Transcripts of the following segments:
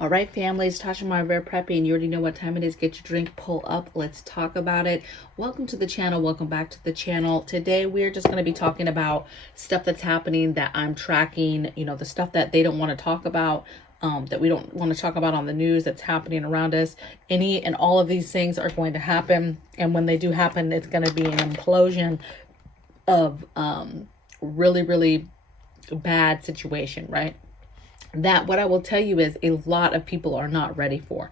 All right, families, Tasha MAMABEAR Preppy, and you already know what time it is. Get your drink, pull up, let's talk about it. Welcome to the channel. Welcome back to the channel. Today, we're just going to be talking about stuff that's happening that I'm tracking, the stuff that they don't want to talk about, that we don't want to talk about on the news that's happening around us. Any and all of these things are going to happen. And when they do happen, it's going to be an implosion of really, really bad situation, right? That what I will tell you is a lot of people are not ready for.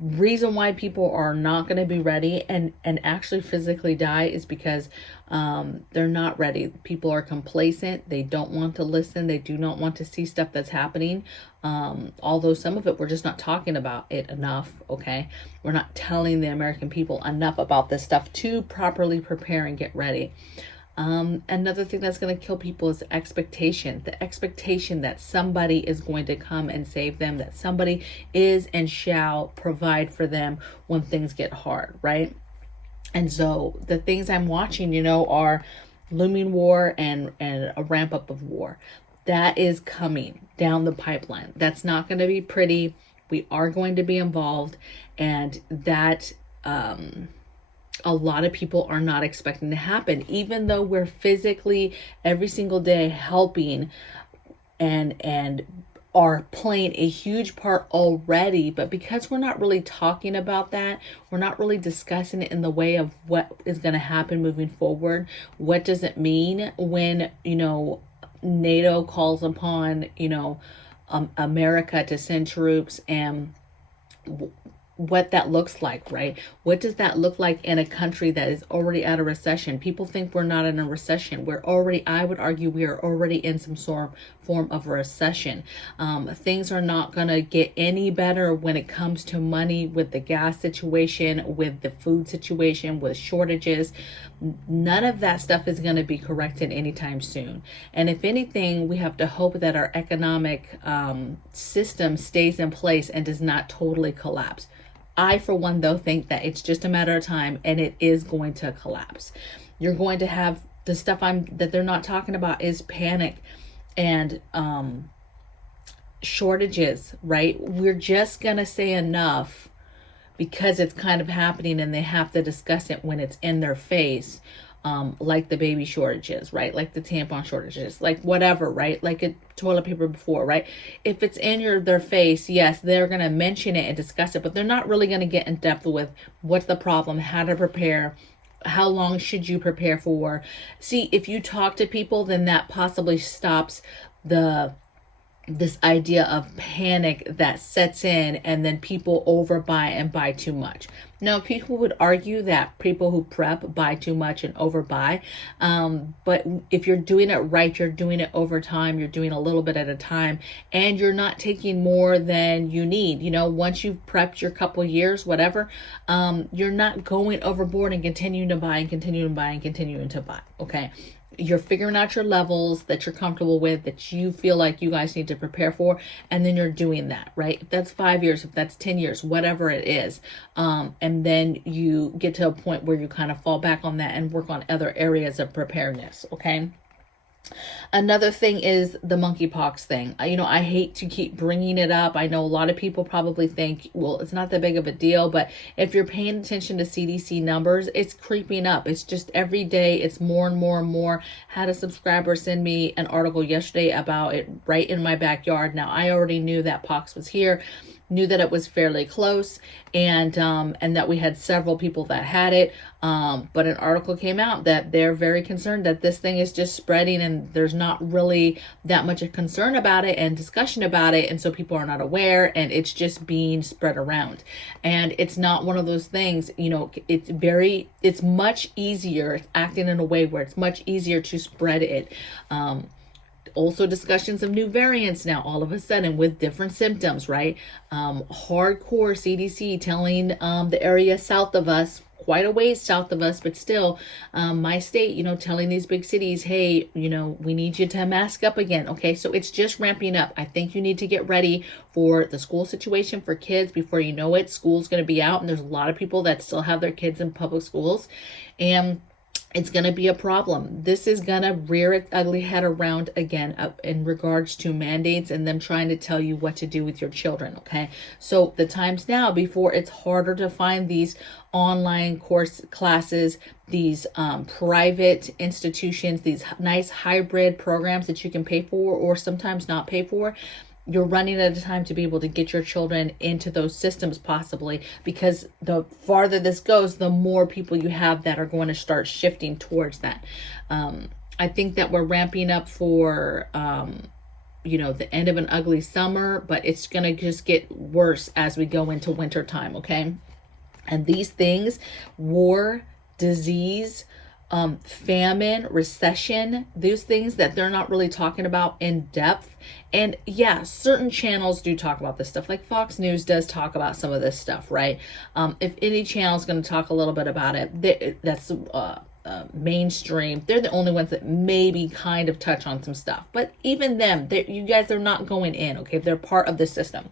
Reason why people are not going to be ready and actually physically die is because they're not ready. People are complacent. They don't want to listen. They do not want to see stuff that's happening. Although some of it we're just not talking about it enough. Okay, we're not telling the American people enough about this stuff to properly prepare and get ready. Another thing that's going to kill people is expectation. The expectation that somebody is going to come and save them, that somebody is and shall provide for them when things get hard, right? And so the things I'm watching, are looming war and a ramp up of war. That is coming down the pipeline. That's not going to be pretty. We are going to be involved, and that a lot of people are not expecting to happen, even though we're physically every single day helping and are playing a huge part already. But because we're not really talking about that, we're not really discussing it in the way of what is going to happen moving forward. What does it mean when, NATO calls upon, America to send troops, and what that looks like, right? What does that look like in a country that is already out of recession? People think we're not in a recession. I would argue we are already in some form of a recession. Things are not going to get any better when it comes to money, with the gas situation, with the food situation, with shortages. None of that stuff is going to be corrected anytime soon. And if anything, we have to hope that our economic system stays in place and does not totally collapse. I, for one, though, think that it's just a matter of time, and it is going to collapse. You're going to have the stuff that they're not talking about is panic and shortages, right? We're just going to say enough because it's kind of happening, and they have to discuss it when it's in their face. Like the baby shortages, right? Like the tampon shortages, like whatever, right? Like a toilet paper before, right? If it's in their face, yes, they're going to mention it and discuss it, but they're not really going to get in depth with what's the problem, how to prepare, how long should you prepare for. See, if you talk to people, then that possibly stops this idea of panic that sets in, and then people overbuy and buy too much. Now, people would argue that people who prep buy too much and overbuy. But if you're doing it right, you're doing it over time, you're doing a little bit at a time, and you're not taking more than you need. Once you've prepped your couple years, whatever, you're not going overboard and continuing to buy and continuing to buy and continuing to buy. Okay. You're figuring out your levels that you're comfortable with, that you feel like you guys need to prepare for, and then you're doing that, right? If that's 5 years, if that's 10 years, whatever it is, and then you get to a point where you kind of fall back on that and work on other areas of preparedness, okay? Another thing is the monkeypox thing. I hate to keep bringing it up. I know a lot of people probably think, well, it's not that big of a deal, but if you're paying attention to CDC numbers, it's creeping up. It's just every day, it's more and more and more. Had a subscriber send me an article yesterday about it right in my backyard. Now, I already knew that pox was here, knew that it was fairly close, and that we had several people that had it. But an article came out that they're very concerned that this thing is just spreading, and there's not really that much of concern about it and discussion about it. And so people are not aware, and it's just being spread around. And it's not one of those things, it's much easier. It's acting in a way where it's much easier to spread it. Also discussions of new variants now all of a sudden with different symptoms, right? Hardcore CDC telling the area south of us, quite a ways south of us, but still my state, telling these big cities, hey, we need you to mask up again. Okay, so it's just ramping up. I think you need to get ready for the school situation for kids. Before you know it, school's going to be out, and there's a lot of people that still have their kids in public schools. And it's going to be a problem. This is going to rear its ugly head around again in regards to mandates and them trying to tell you what to do with your children. Okay. So the times now before it's harder to find these online course classes, these private institutions, these nice hybrid programs that you can pay for or sometimes not pay for. You're running out of time to be able to get your children into those systems possibly, because the farther this goes, the more people you have that are going to start shifting towards that. I think that we're ramping up for, the end of an ugly summer, but it's going to just get worse as we go into winter time. Okay. And these things, war, disease, famine, recession, those things that they're not really talking about in depth. And yeah, certain channels do talk about this stuff, like Fox News does talk about some of this stuff, right? If any channel is going to talk a little bit about it, that's mainstream. They're the only ones that maybe kind of touch on some stuff. But even them, you guys are not going in, okay? They're part of the system.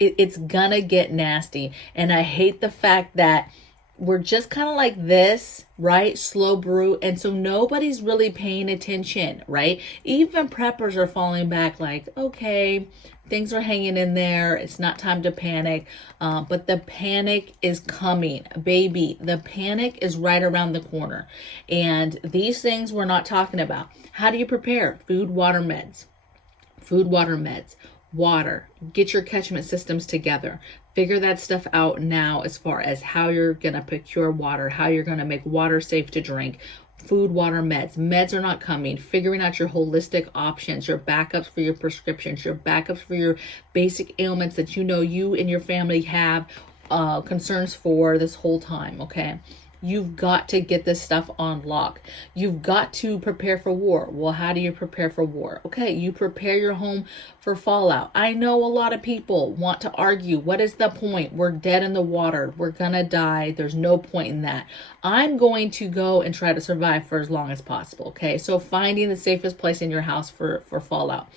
It's gonna get nasty. And I hate the fact that we're just kind of like this, right? Slow brew. And so nobody's really paying attention, right? Even preppers are falling back like, okay, things are hanging in there. It's not time to panic. But the panic is coming, baby. The panic is right around the corner. And these things we're not talking about. How do you prepare? Food, water, meds. Food, water, meds. Water. Get your catchment systems together. Figure that stuff out now as far as how you're going to procure water, how you're going to make water safe to drink. Food, water, meds. Meds are not coming. Figuring out your holistic options, your backups for your prescriptions, your backups for your basic ailments that you know you and your family have concerns for this whole time, okay? You've got to get this stuff on lock. You've got to prepare for war. Well, how do you prepare for war? Okay, you prepare your home for fallout. I know a lot of people want to argue, what is the point? We're dead in the water. We're gonna die. There's no point in that. I'm going to go and try to survive for as long as possible, okay? So finding the safest place in your house for fallout.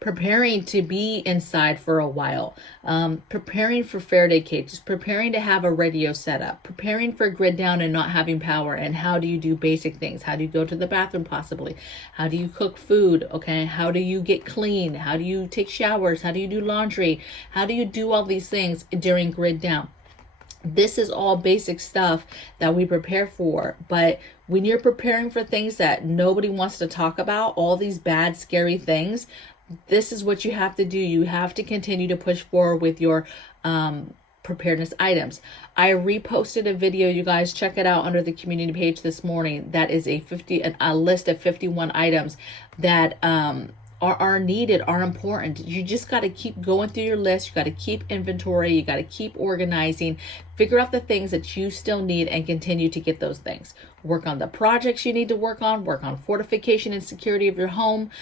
Preparing to be inside for a while, preparing for Faraday cages, preparing to have a radio set up, preparing for grid down and not having power. And how do you do basic things? How do you go to the bathroom possibly? How do you cook food? Okay. How do you get clean? How do you take showers? How do you do laundry? How do you do all these things during grid down? This is all basic stuff that we prepare for. But when you're preparing for things that nobody wants to talk about, all these bad, scary things, this is what you have to do. You have to continue to push forward with your preparedness items. I reposted a video, you guys check it out under the community page this morning. That is a list of 51 items that are needed, are important. You just got to keep going through your list. You got to keep inventory. You got to keep organizing, figure out the things that you still need and continue to get those things. Work on the projects you need to work on fortification and security of your home.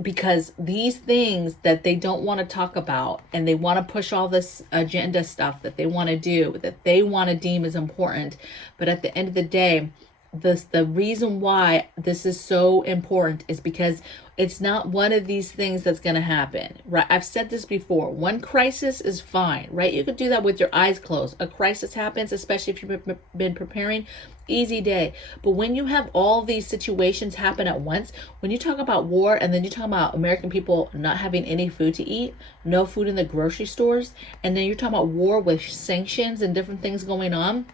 Because these things that they don't want to talk about and they want to push all this agenda stuff that they want to do, that they want to deem as important. But at the end of the day, the reason why this is so important is because it's not one of these things that's going to happen, right? I've said this before. One crisis is fine, right? You could do that with your eyes closed. A crisis happens, especially if you've been preparing, easy day. But when you have all these situations happen at once, when you talk about war and then you talk about American people not having any food to eat, no food in the grocery stores, and then you're talking about war with sanctions and different things going on.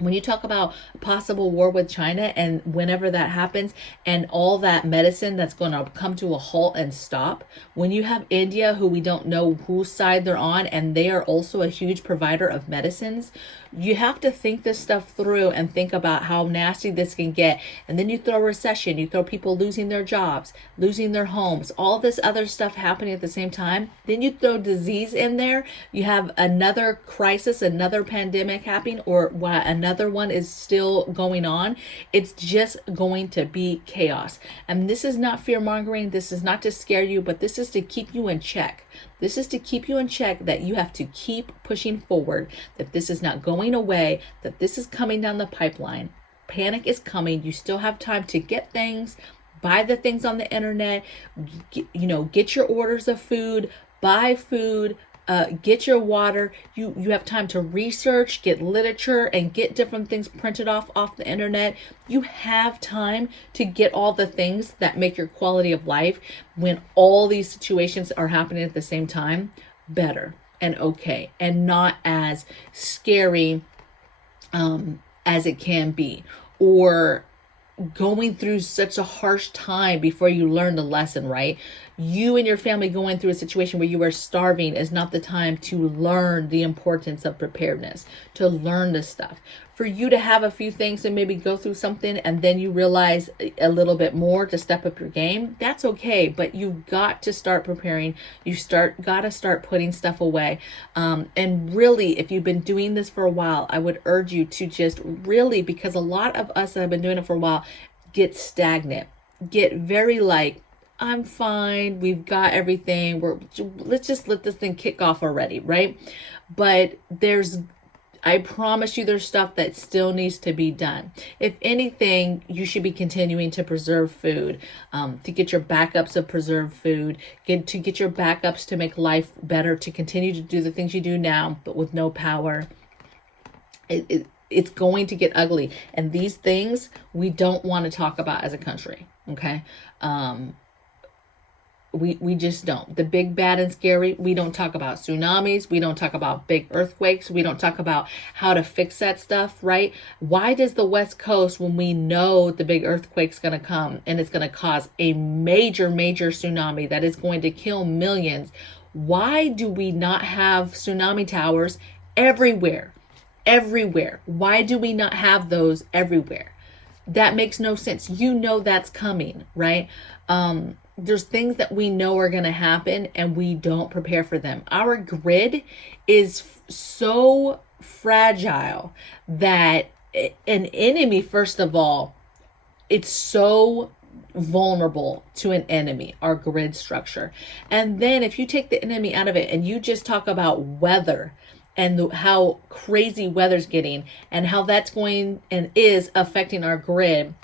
When you talk about possible war with China and whenever that happens and all that medicine that's going to come to a halt and stop, when you have India, who we don't know whose side they're on, and they are also a huge provider of medicines, you have to think this stuff through and think about how nasty this can get. And then you throw recession, you throw people losing their jobs, losing their homes, all this other stuff happening at the same time. Then you throw disease in there. You have another crisis, another pandemic happening, or another one is still going on. It's just going to be chaos. And this is not fear mongering. This is not to scare you, but this is to keep you in check. This is to keep you in check, that you have to keep pushing forward, that this is not going away, that this is coming down the pipeline. Panic is coming. You still have time to get things, buy the things on the internet, get your orders of food, buy food, Get your water. You have time to research, get literature, and get different things printed off the internet. You have time to get all the things that make your quality of life, when all these situations are happening at the same time, better and okay, and not as scary as it can be, or going through such a harsh time before you learn the lesson, right? You and your family going through a situation where you are starving is not the time to learn the importance of preparedness, to learn this stuff. For you to have a few things and maybe go through something and then you realize a little bit more to step up your game, that's okay. But you got to start preparing. You got to start putting stuff away. And really, if you've been doing this for a while, I would urge you to just really, because a lot of us that have been doing it for a while, get stagnant, get very like, I'm fine, we've got everything, let's just let this thing kick off already, right? But I promise you there's stuff that still needs to be done. If anything, you should be continuing to preserve food, to get your backups of preserved food, get your backups to make life better, to continue to do the things you do now, but with no power. It's going to get ugly. And these things we don't want to talk about as a country, okay? We just don't. The big, bad, and scary, we don't talk about tsunamis. We don't talk about big earthquakes. We don't talk about how to fix that stuff, right? Why does the West Coast, when we know the big earthquake's going to come and it's going to cause a major, major tsunami that is going to kill millions, why do we not have tsunami towers everywhere? Everywhere. Why do we not have those everywhere? That makes no sense. You know that's coming, right? There's things that we know are going to happen and we don't prepare for them. Our grid is so fragile that an enemy, first of all, it's so vulnerable to an enemy, our grid structure. And then if you take the enemy out of it and you just talk about weather and how crazy weather's getting and how that's going and is affecting our grid,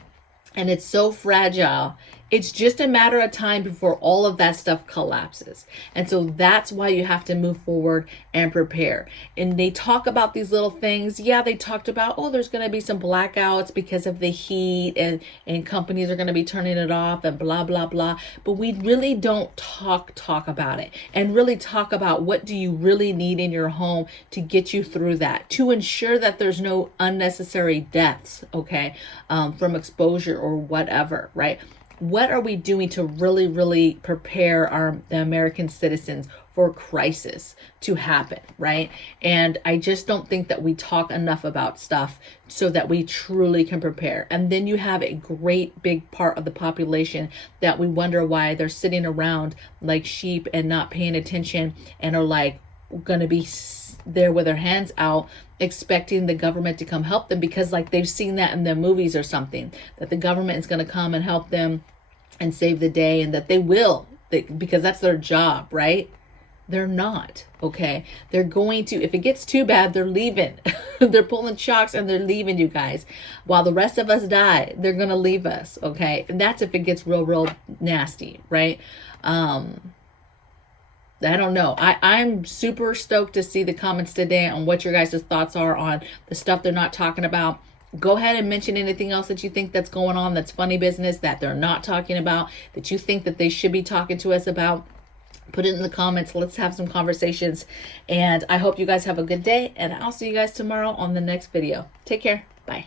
and it's so fragile, it's just a matter of time before all of that stuff collapses. And so that's why you have to move forward and prepare. And they talk about these little things. Yeah, they talked about, oh, there's going to be some blackouts because of the heat and companies are going to be turning it off and blah, blah, blah. But we really don't talk about it and really talk about what do you really need in your home to get you through that, to ensure that there's no unnecessary deaths, okay, from exposure or whatever, right? What are we doing to really, really prepare the American citizens for crisis to happen, right? And I just don't think that we talk enough about stuff so that we truly can prepare. And then you have a great big part of the population that we wonder why they're sitting around like sheep and not paying attention and are like going to be there with their hands out expecting the government to come help them, because like they've seen that in the movies or something, that the government is going to come and help them and save the day, and that they will, because that's their job, right? They're not, okay? They're going to, if it gets too bad, they're leaving. They're pulling shocks and they're leaving, you guys. While the rest of us die, they're going to leave us, okay? And that's if it gets real, real nasty, right? I don't know. I'm super stoked to see the comments today on what your guys' thoughts are on the stuff they're not talking about. Go ahead and mention anything else that you think that's going on, that's funny business, that they're not talking about, that you think that they should be talking to us about. Put it in the comments. Let's have some conversations. And I hope you guys have a good day. And I'll see you guys tomorrow on the next video. Take care. Bye.